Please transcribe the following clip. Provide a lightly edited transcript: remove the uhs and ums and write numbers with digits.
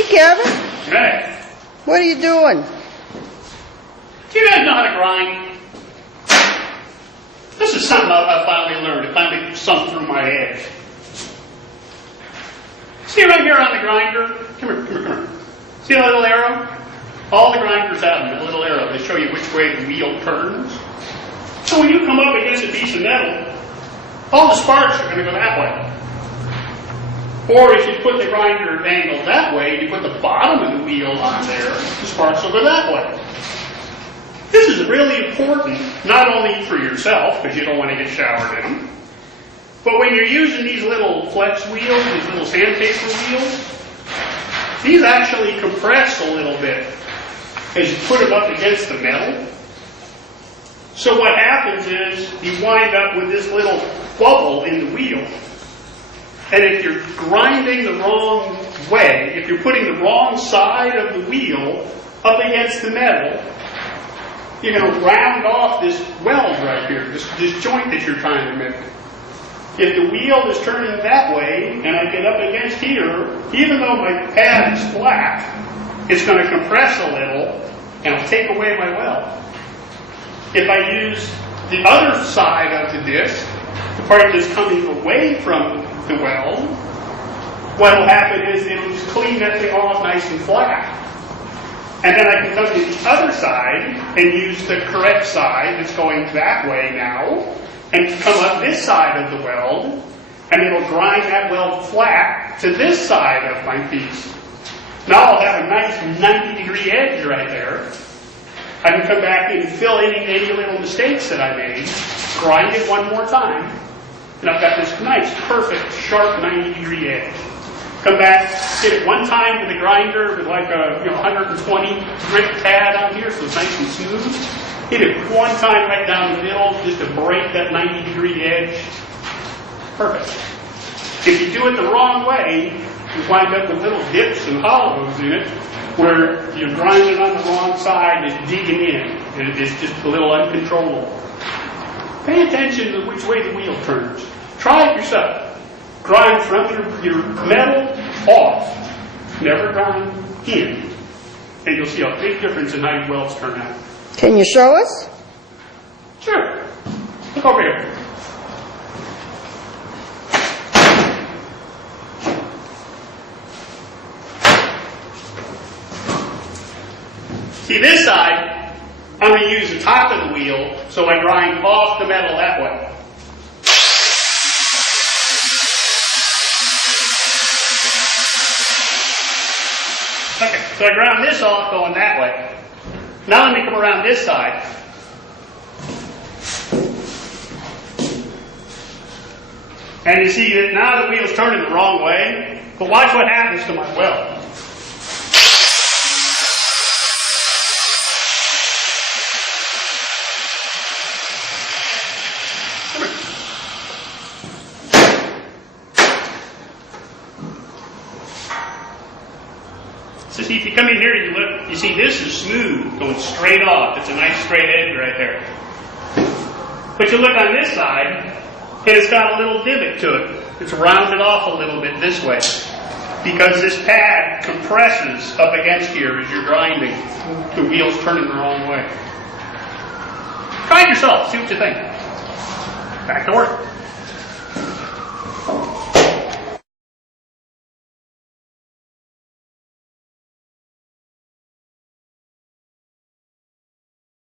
Hey, Kevin. Hey, What are you doing? do you guys know how to grind? This is something I finally learned. It finally sunk through my head. See right here on the grinder? Come here. See that little arrow? All the grinders have them, a little arrow. They show you which way the wheel turns. So when you come up against a piece of metal, all the sparks are going to go that way. Or if you put the grinder angled that way, you put the bottom of the wheel on there, the sparks will go that way. This is really important, not only for yourself, because you don't want to get showered in them, but when you're using these little flex wheels, these little sandpaper wheels, these actually compress a little bit as you put them up against the metal. So what happens is you wind up with this little bubble in the wheel. And if you're grinding the wrong way, if you're putting the wrong side of the wheel up against the metal, you're going to round off this weld right here, this joint that you're trying to make. If the wheel is turning that way, and I get up against here, even though my pad is flat, it's going to compress a little, and it'll take away my weld. If I use the other side of the disc, the part that's coming away from the weld, what will happen is it'll just clean that thing off nice and flat. And then I can come to the other side and use the correct side that's going that way now, and come up this side of the weld, and it'll grind that weld flat to this side of my piece. Now I'll have a nice 90-degree edge right there. I can come back and fill any little mistakes that I made, grind it one more time, and I've got this nice, perfect, sharp 90-degree edge. Come back, hit it one time with a grinder with like a 120 grit pad on here, so it's nice and smooth. Hit it one time right down the middle just to break that 90-degree edge. Perfect. If you do it the wrong way, you wind up with little dips and hollows in it where you're grinding on the wrong side and it's digging in. And it's just a little uncontrollable. Pay attention to which way the wheel turns. Try it yourself. Grind from your metal off. Never grind in. And you'll see a big difference in how your welds turn out. Can you show us? Sure. Look over here. See this side, I'm going to use the top of the wheel so I grind off the metal that way. Okay, so I ground this off going that way. Now let me come around this side. And you see that now the wheel's turning the wrong way, but watch what happens to my weld. So see, if you come in here, you look, you see this is smooth, going straight off. It's a nice straight edge right there. But you look on this side, and it's got a little divot to it. It's rounded off a little bit this way. Because this pad compresses up against here as you're grinding. The wheel's turning the wrong way. Try it yourself, see what you think. Back to work.